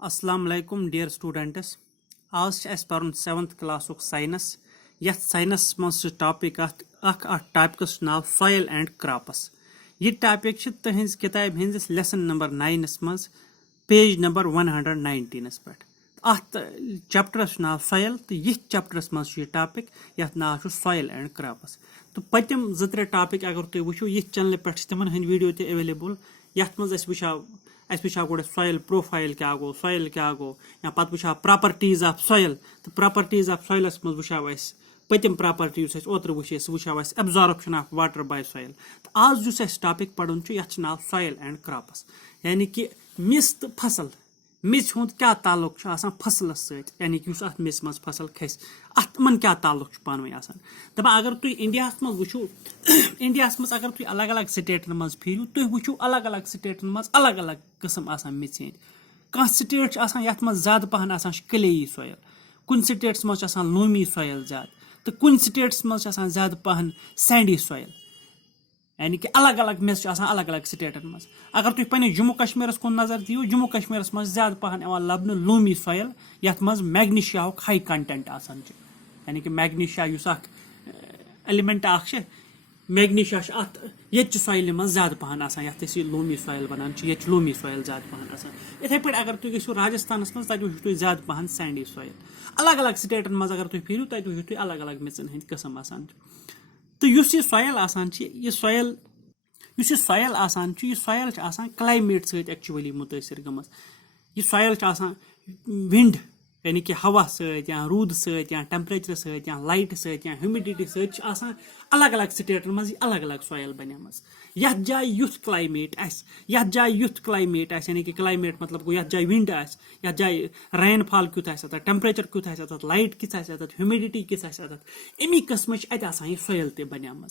Assalamu alaikum dear students. आज पर 7th class science यथ साइंस मज topic topics now soil and crops यह टॉपिक तुहज किताब हंदिस लेसन नंबर 9 मज पेज नंबर 119 पे अत चैप्टरस नाव सॉइल तो यह चैप्टरस मज टॉपिक यथ नाव सॉइल एंड क्रॉप्स तो पतम 2-3 टॉपिक अगर तुम वो ये चैनल पे तिमन हंद वीडियो ते अवेलेबल यथ मज वो गोटे सॉइल प्रोफाइल क्या गो सॉइल क्या गो या पे वो प्रॉपर्टीज ऑफ सॉइल तो प्रॉपर्टीज ऑफ सॉइलस मज वो पतम प्रॉपर्टी ओतर वो वो absorption of water bye soil तो आज जो टॉपिक पढ़न यथ नाव सॉइल एंड क्रॉप्स यानी कि मिस तो फसल मिस हुंद क्या ताल्लुक फसलस सत यानी कि अत मिस मज फसल खस अतमन क्या ताल्लुक पानवे दपा अगर तुम इंडिया मज वो इंडिया मज अगर तुम अलग अलग स्टेटन मज फिरू तुम वो अलग अलग स्टेटन मज अलग अलग किस्म मिस कह स्टेट यथ मज ज्यादा पहन क्लेई सॉइल कुन स्टेट्स मज लोमी सॉइल ज्यादा तो कुन स्टेट्स मज ज्यादा पहन सैंडी सॉइल यानी कि अलग अलग मिस अलग अलग स्टेटन मज अगर तुम पे जम्मू कश्मीर कुन नजर दियो जम्मू कश्मीर मज ज्यादा पहन लबन लोमी सॉइल यथ मज मैग्नीशिया हाई कंटेंट यानी कि मैग्नीशिया एलिमेंट मैग्नीशिया ये सॉइल मज ज्यादा पहन ये लोमी सॉइल बनान ये लोमी सॉइल ज्यादा पहन इथे पे अगर तुम गो राजस्थान मज तब वो तुम ज्यादा पहन सैंडी सॉइल अलग अलग स्टेटन मज अगर तुम फिरू तब वो तुम अलग अलग मिसन हंद किस्म तो यह सॉइल यह सॉइल क्लाइमेट सत एक्चुअली मुतासर गमस यह सॉइल विंड यानी कि हवा सत या रूद सत या टेम्परेचर सत या लाइट सत या ह्यूमिडिटी सत अलग अलग स्टेटन मज अलग अलग सॉइल बनेम यथ जाय युथ क्लाइमेट यथ जाय युथ क्लाइमेट यानी कि क्लाइमेट मतलब गो यथ जाय विंड यथ जाय रेन फॉल क्युत टेम्परेचर क्युत लाइट किस ह्यूमिडिटी किस अमी किस्म अत सॉइल ते बनेम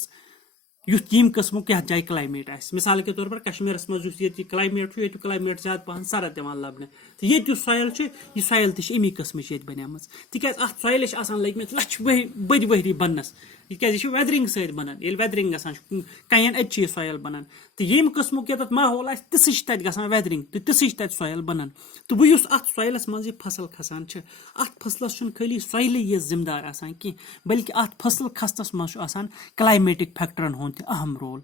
युथ यम किस्म यथ जाय क्लाइमेट मिसाल के तौर पर कश्मीर मज क्लाइमेट ये क्लाइमेट ज्यादा पहन सरद लबन तो ये सॉइल यह सॉइल तमी किस्म बनेम तिक सॉइल लगे लच बद वहरी बनस यह वेदरिंग सत बनान ये वेदरिंग कयन अत सॉइल बनान तो यम किस्म ये माहौल तिस वेदरिंग तो तिस सॉइल बनान तो वो अत सॉइलस मज फसल खसान अत फसलस खाली सॉइल ये जिम्मेदार कह बल्कि अत फसल खसनस मज क्लाइमेटिक फैक्टरन हूं अहम रोल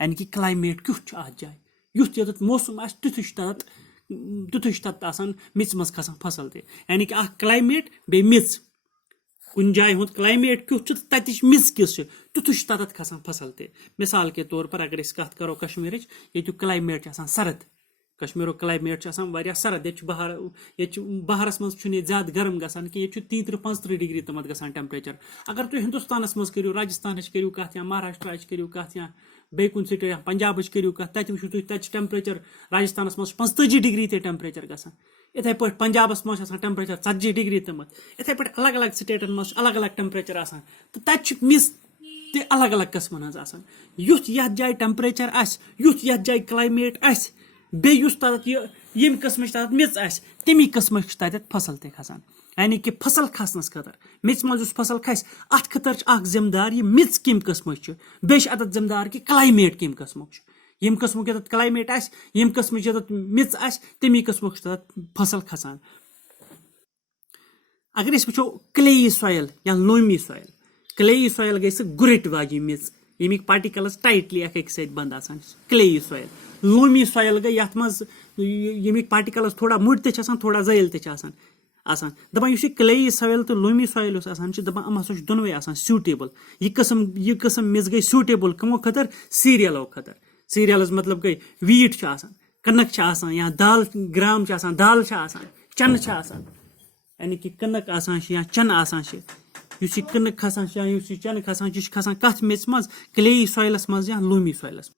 यानी कि क्लाइमेट क्युथ अत जाए युथ ये मौसम तुथ तथ मिच मज खसान फसल ते यानी कि क्लाइमेट बे मिच कुन जाए हूं क्लाइमेट क्युथ तत मिच किस तुथ तथ खसान फसल ते मिसाल के तौर पर अगर कत करो कश्मीर ये क्लाइमेट सरद कश्मीर क्लाइमेट सरद ये बहारस मज ज्यादा गर्म गसान कि 33-35 डिग्री तम गसान टेम्परेचर अगर तुम हिंदुस्तान मज करो राजस्थान करो कत या महाराष्ट्र करो कत या बे कुन स्टेट या पंजाब करो कत तत वो तुम टेम्परेचर राजस्थान मज 45 डिग्री ते टेम्परेचर गसान इथे पे पंजाब मज टेम्परेचर 40 डिग्री तम इथे पे अलग अलग स्टेटन मज अलग अलग टेम्परेचर तो तत मिस ते अलग अलग किस्मन युथ यथ जाए टेम्परेचर युथ यथ जाए क्लाइमेट बे यम किस्म तथ मिच तमी किस्म तत फसल ते खसान यानी कि फसल खसनस खतर मिच मज फसल खस अत खतर जिम्मेदार यह मिच कम किस्म बे अत जिम्मेदार कि क्लाइमेट कम किस्म यम किस्म तथ क्लाइमेट यम किस्म तथ मिच तमी किस्म तथ फसल खसान अगर वो क्लेई सॉइल या लोमी सॉइल क्लेई सॉइल गई गुरट वाजी मिच यमिक पार्टिकल्स टाइटली एक सत बंद क्लेई सॉइल लोमी सॉइल गई यथ मज यमिक पार्टिकल्स थोड़ा मुड़ ते थोड़ा जैल ते दपान क्लेई सॉइल तो लोमी सॉइल दपान हम हसा दोनवे सूटेबल यह किस्म मिस गई सूटेबल कमो खतर सीरियलो खतर सीरियल्स मतलब गई वीट कनक या दाल ग्राम दाल चन यानी कि कनक या चन कनक खसान चन खसान खसान कथ मेच मज क्लेई सॉइलस मज या लोमी सॉइलस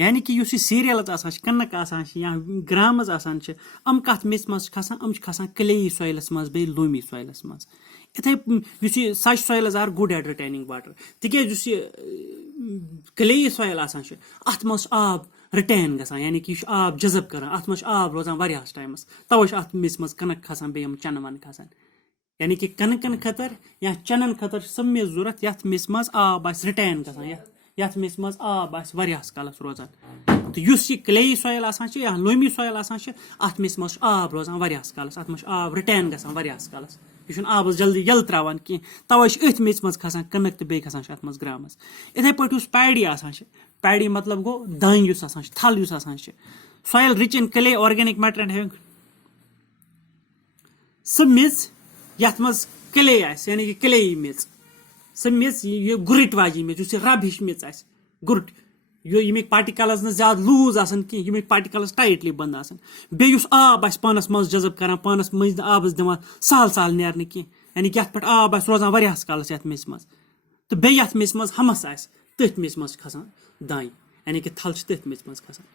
यानी कि सीरियल्स कनक या ग्रामस अम कथ मेच मज खसान खसान क्लेई सॉइलस मज बे लोमी सॉइलस मज इथे such soils are good at retaining water तिकेज क्लेई सॉइल अत मज आब रिटेन गसान यानी कि आब जजब कर अत मज आब रोजान वारियास टाइमस तवे अत मिस मज कनक खसान बे चन वन खसान यानी कि कनकन खतर या चनन खतर सब मिस जरूरत यथ मिस मज आब रिटेन गसान यथ मेस मज आब आस वारियास कालस रोजान तो युस ये क्लेई सॉइल आसान छ या लोमी सॉइल आसान छ अथ मेस मज आब रोजान वारियास कालस अथ मज आब रिटेन गसान वारियास कालस यह आबस जल्दी यल त्रावान की तवे अथ मेस मज खसान कनक तो बे खसान अथ मज ग्रामस इथे पट पैडी आसान पैडी मतलब गो दान युस आसान थल युस आसान soil rich in clay organic matter and having सह मेज यथ मज क्ले आस यानी कि क्ले मेज सह मेज ये गुरट वाजी मेज उस रब हिश मेज आस गुरट यमिक पार्टिकल्स न ज्यादा लूज आसान की यमिक पार्टिकल्स टाइटली बंद आसान बेयुस आब आस पानस मज जजब करान पानस मज आबस दिवान साल साल नेरने की यानी कि यथ पे आब आस रोजान वारियास कालस यथ मेस मज तो बे यथ मेस मज हमस आस तथ मेस मज खसान दाई यानी कि थल तथ मेस मज खसान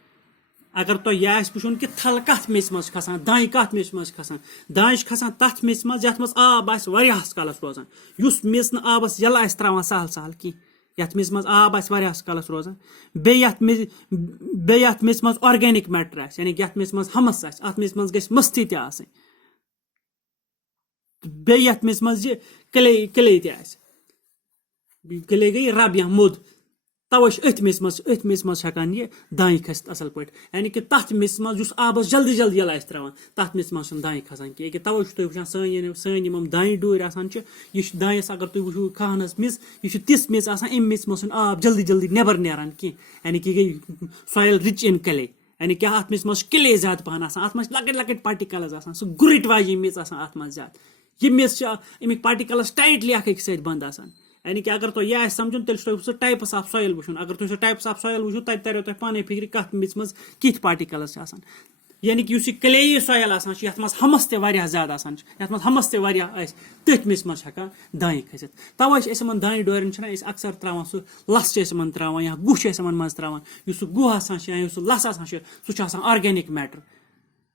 अगर तो यह पुछुन कि थल कथ मेस मज खसान दाई कथ मेस मज खसान दाई खसान तथ मेस मज यथ मज आब आस वारियास कालस रोजान युस मेस न आबस यल आस त्रावान सहल सहल की यथ मेस मज आब आस वारियास कालस रोजान बे यथ मेस मज ऑर्गेनिक मैटर आस यानी कि यथ मेस मज हमस आस अथ मेस मज गस मस्ती त आसन बे यथ मेस मज क्ले त आस क्ले गई रब या मुद तवे अथ मेस मज हेकान ये दाई खसित असल पे यानी कि तथ मेस मज आबस जल्दी जल्दी यल आस त्रावान तथ मेस मज दाई खसान कि तवे तुम वुचान सन दाई डूर आसान यह दायस अगर तुम वो खानस मेस यह तिस मेस आसान अम मेस मज आब जल्दी जल्दी नेबर नेरान की यानी कि गई सॉइल रिच इन क्ले यानी कि अथ मेस मज क्ले ज्यादा पहन आसान अथ मज लकट लकट पार्टिकल्स आसान सह गुरट वाजी मेस आसान अथ मज ज्यादा यह मेस अमिक पार्टिकल्स टाइटली अख सत बंद आसान यानी कि अगर तो यह समझुन तेल सह टाइप्स ऑफ सॉइल वुचुन अगर तुम टाइप्स ऑफ सॉइल वुचु तब तरो तुम पाने फिक्र कत मेस मज किथ पार्टिकल्स आसान यानी कि यह क्ले सॉइल आसान यथ मज हमस ते वारियाह ज्यादा आसान यथ मज हमस ते वारियाह आस तथ मेस मज हेकान दाई खसित तवे यमन दाई डोरन अक्सर त्रावान सह लस त्रावान या गुह मज त्रावान यह गुह आसान या लस आसान सह ऑर्गेनिक मैटर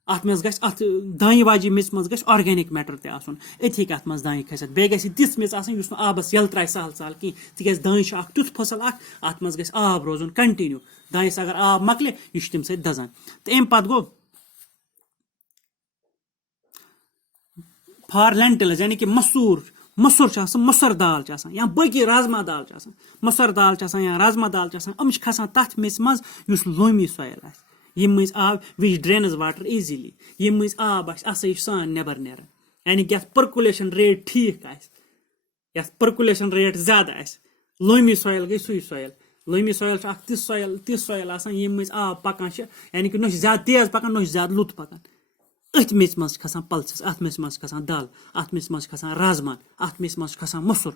अथ मज गस अथ दाई वाजी मेस मज गस ऑर्गेनिक मैटर ते आसन अथ हेक अथ मज दाई खसित बे गस तिस मेस आसन युस आबस यल त्राय सहल सहल की तिकैज दाई छ अख तुथ फसल अथ मज गस आब रोजन कंटिन्यू दायस अगर आब मकले यह तम सत दजान तो अम पत गो फॉर लेंटिल्स यानी कि मसूर मसुर दाल या बाकी राजमा दाल मसुर दाल या राजमा दाल अम खसान तथ मेस मज युस लोमी सॉइल आस यम मज आब विच ड्रेन्स वाटर इजीली यम मज आब आसाइश सान नेबर नेरान यानी कि पर्कुलेशन रेट ठीक आस पर्कुलेशन रेट ज्यादा आस लोमी सॉइल गई सुई सॉइल लोमी सॉइल तिस सॉइल आसान यम मज आब पकान यानी कि न ज्यादा तेज पकान न ज्यादा लुत पकान अथ मेस मज खसान पल्सेस अथ मेस मज खसान दाल अथ मेस मज खसान राजमा अथ मेस मज खसान मसुर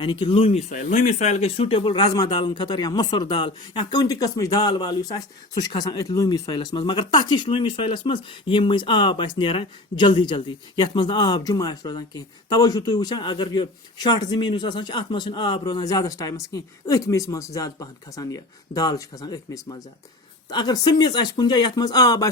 यानी कि लोमी सॉइल गई सूटेबल राजमा दाल खतर या मसुर दाल या कौन कस्म दाल वाल सह खसान अथ लोमी सॉइलस मज मगर तथ लोमी सॉइलस मज यम मज आब नेरान जल्दी जल्दी यथ मज आब जुमा रोजान कहीं तवे तुम वुचान अगर यह शॉर्ट जमीन अत मज आब रोजान ज्यादा टाइमस कहीं अथ मेस मज ज्यादा पहन खसान यह दाल खसान अथ मेस मज ज्यादा अगर सह मेज आस कुन जाए यथ मज आब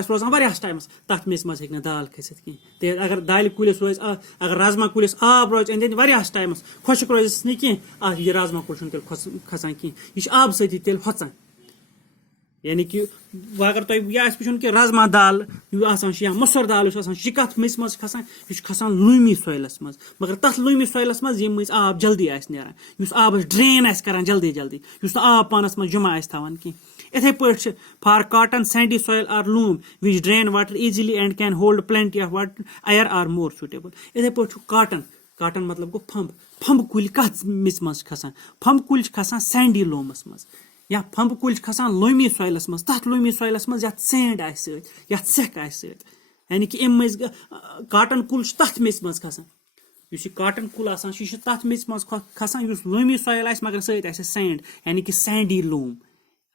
रोजान वारियाह टाइमस तथ मेस मज हेक दाल खसित कहीं अगर दाल कुलिस रोज अगर राजमा कुलिस आब रोज अंद वारियाह टाइमस खुशक रोजस न कहीं यह राजमा कुल तेल खसान कहीं यह आब सती तेल होचान यानी कि अगर तुम यह पुछुन कि राजमा दाल या मसुर दाल यह कत मेस मज खसान यह खसान लोमी सॉइलस मज मगर तथ लोमी सॉइलस मज यम मज आब जल्दी आस नेरान आबस ड्रेन आस करान जल्दी जल्दी आब पानस मज जमा आस थवान कहीं इथे पे for cotton sandy soil are loam which drain water easily and can hold plenty of water air are more suitable इथे पे कॉटन मतलब गो फंब कुल कत मेस मज खसान फंब कुल खसान सैंडी लोमस मज या फंब कुल खसान लोमी सॉइलस मज तथ लोमी सॉइलस मज यथ सैंड आस सेक आस यानी कि अम मज कॉटन कुल तथ मेस मज खसान कॉटन कुल आसान तथ मेस मज खसान लोमी सॉइल आस मगर सत सैंड यानी कि सैंडी लूम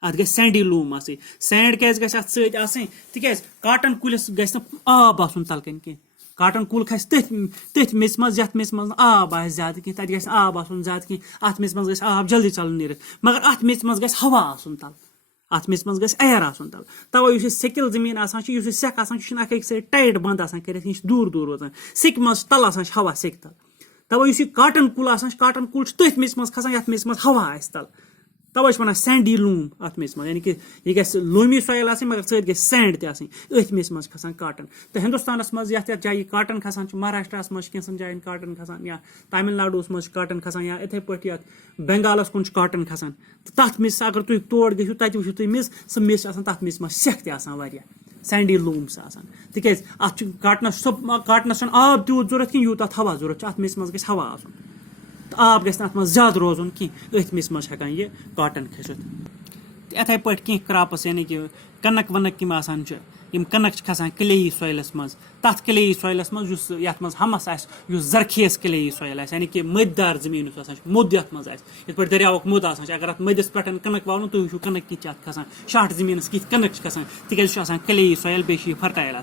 अत गई सैंडी लूम आस सैंड क्या गई तिक कॉटन कुलिस गस आब आसन तलकन कहीं कॉटन कुल खस तथ मेस मज यथ मेस मज आब आस ज्यादा कहीं तत गस आब आसन ज्यादा कहीं अत मेस मज गस आब जल्दी चलन नीर मगर अत मेस मज गस हवा आसन तल अत मेस मज गस एयर आसन तल तवे सेकिल जमीन आसान सेक आसान अख सत टाइट बंद आसान कर दूर दूर रोजान सेक मज तल आसान हवा सेक तल तवे कॉटन कुल आसान कॉटन कुल तथ मेस मज खसान यथ मेस मज हवा आस तल तवे वन सैंडी लूम अत मेस यानी कि यह गि लूमी सॉइल आसनी मगर सत गि सैंड तथ अथ मेस मज खसान काटन तो हिंदुस्तान मज यथ जाए काटन खसान महाराष्ट्र मज कैंसन जायन काटन खसान या तमिलनाडुस मज काटन खसान या इथे पे यथ बेंगालस कुन काटन खसान तो तथ मिस अगर तुम तोड़ गो तत वो तुम मिस सह मिस तथ मिस मज सेख तह सैंडी लूम्स तिक अत काटनस काटनस आब तूत जरूरत कि यूत हवा जरूरत अत मिस मज गि हवा आसन तो आब गि अत मज ज्यादा रोजन कि अथ मिस मज हेकान यह काटन खसित इथे पे कह क्रॉप्स यानी कि कनक वनक यम आसान कनक खसान क्लेई सॉइलस मज तथ क्लेई सॉइलस मज यथ मज हमस जरखेज क्लेई सॉइल यानी कि मददार जमीन मुद यथ मज ये दरियावक मुद अगर अत मदस पे कनक वावन तुम वो कनक कि खसान शार्ट जमीन कि कनक खसान तिक क्लेई सॉइल बे फर्टाइल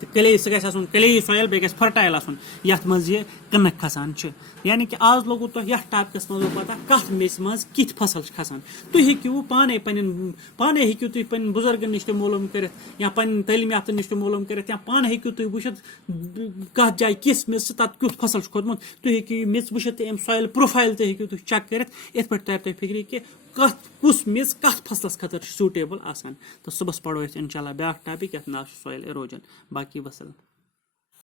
तो क्लेई सह गि क्लेई सॉइल बे गि फर्टाइल यथ मज यह कनक खसान यानी कि आज लोगो तो यथ टॉपिकस मज पता कथ मेस मज कित फसल खसान तुम हेकू पाने पाने हेकू तुम पन बुजुर्गन नश मालूम कर या पन तलीम याफ्ता नश मालूम कर या पाने हेकू तुम वुचित कथ जाए किस मेस तत क्युत फसल खोतमुत तुम हेकू मेस वुचित अम सॉइल प्रोफाइल तक हेकू तुम चेक कर इत पे तर तुम फिक्री कि कथ कुस मेस कथ फसलस खतर सूटेबल आसान तो सुबह पढ़ो इंशाल्लाह ब्याक टॉपिक यथ नाम सॉइल इरोजन बाकी वसलम।